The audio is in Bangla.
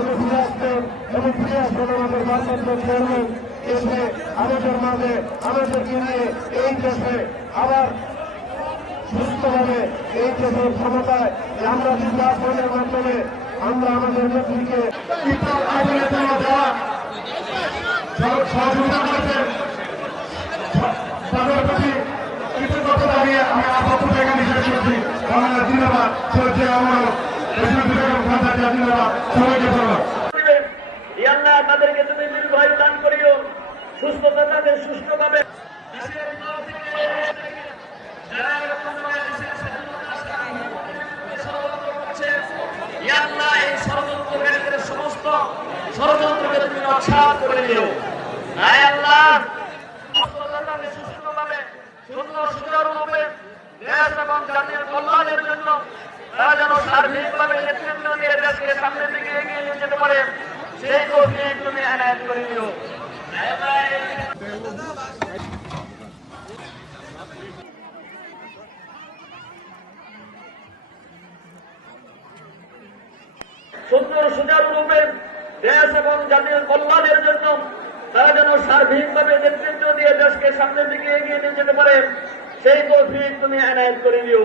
দ্রুত ফিরে আসবেন এবং ফিরে আসবেন আমাদের ভারপ্রাপ্ত চেয়ারম্যান এসে আমাদের মাঝে আমাদেরকে নিয়ে এই দেশে আবার সুস্থভাবে এই দেশের ক্ষমতায় আমরা নির্বাচনের মাধ্যমে আমরা আমাদের নেত্রীকে সহযোগিতা করেছেন সবাইকে তাদেরকে তুমি নির্ভয় দান করিও সুস্থতা তাদের সুস্থভাবে সমস্ত ষড়যন্ত্রকে তুমি নস্বাত করে দিও আয় আল্লাহ সুস্থভাবে সুন্দর সুচারুরূপে দেশ এবং জাতির কল্যাণের জন্য তারা যেন সার্বিকভাবে নেতৃত্ব দিকে এগিয়ে নিয়ে যেতে পারে। সেই তুমি করে সুন্দর সুচারু রূপে দেশ এবং জাতির কল্যাণের জন্য তারা যেন সার্বিকভাবে নেতৃত্ব দিয়ে দেশকে সামনের দিকে এগিয়ে নিয়ে যেতে পারে, সেই তৌফিক তুমি এনায়েত করে দিও